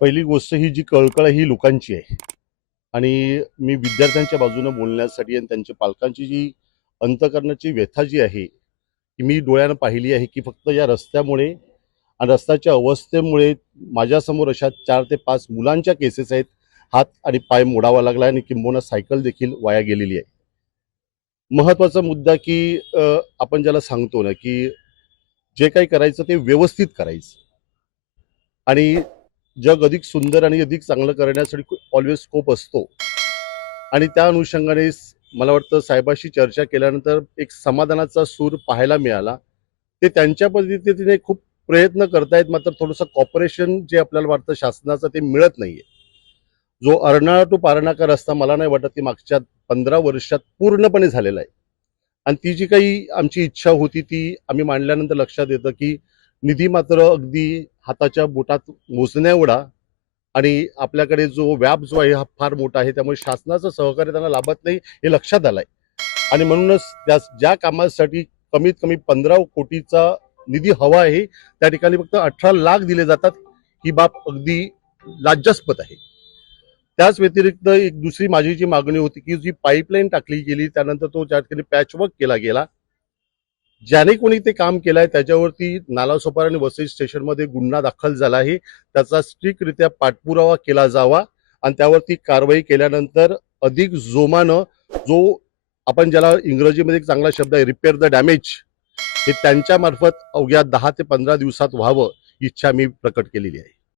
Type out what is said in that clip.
पहिली गोष्ट ही जी कळकळ ही लोकांची आहे. आणि मी विद्यार्थ्यांच्या बाजूने बोलण्यासाठी आणि त्यांच्या पालकांची जी अंतकरणाची व्यथा जी आहे ती मी डोळ्यानं पाहिली आहे की फक्त या रस्त्यामुळे आणि रस्त्याच्या अवस्थेमुळे माझ्यासमोर अशा चार ते पाच मुलांच्या केसेस आहेत हात आणि पाय मोडावा लागला आणि किंबहुना सायकल देखील वाया गेलेली आहे. महत्त्वाचा मुद्दा की आपण ज्याला सांगतो ना की जे काही करायचं ते व्यवस्थित करायचं. आणि जग अधिक सुंदर आणि अधिक चांगलं करण्यासाठी ऑलवेज स्कोप असतो. आणि त्या अनुषंगाने मला वाटतं साहेबाशी चर्चा केल्यानंतर एक समाधानाचा सूर पाहायला मिळाला. ते त्यांच्या पद्धतीने खूप प्रयत्न करतायत मात्र थोडंसं कॉपरेशन जे आपल्याला वाटतं शासनाचं ते मिळत नाहीये. जो अर्नाळा टू पारणाका रस्ता मला नाही वाटत की मागच्या पंधरा वर्षात पूर्णपणे झालेला आहे. आणि ती जी काही आमची इच्छा होती ती आम्ही मांडल्यानंतर लक्षात येतं की निधी मात्र अगदी हाताच्या बोटात मोजण्या एवढा आणि आपल्याकडे जो व्याप जो आहे हा फार मोठा आहे त्यामुळे शासनाचं सहकार्य त्यांना लाभत नाही हे लक्षात आलंय. आणि म्हणूनच त्या ज्या कामासाठी कमीत कमी पंधरा कोटीचा निधी हवा आहे त्या ठिकाणी फक्त अठरा लाख दिले जातात ही बाब अगदी लाज्यास्पद आहे. त्याच व्यतिरिक्त एक दुसरी माझी जी मागणी होती की जी पाईपलाईन टाकली गेली त्यानंतर तो ज्या ठिकाणी पॅचवर्क केला गेला. ज्याने कोणी ते काम केलंय त्याच्यावरती नालासोपारा आणि वसई स्टेशनमध्ये गुन्हा दाखल झाला आहे त्याचा स्ट्रिक्टरित्या पाठपुरावा केला जावा आणि त्यावरती कारवाई केल्यानंतर अधिक जोमानं जो आपण ज्याला इंग्रजीमध्ये एक चांगला शब्द आहे रिपेअर द डॅमेज हे त्यांच्या मार्फत अवघ्या दहा ते पंधरा दिवसात व्हावं इच्छा मी प्रकट केलेली आहे.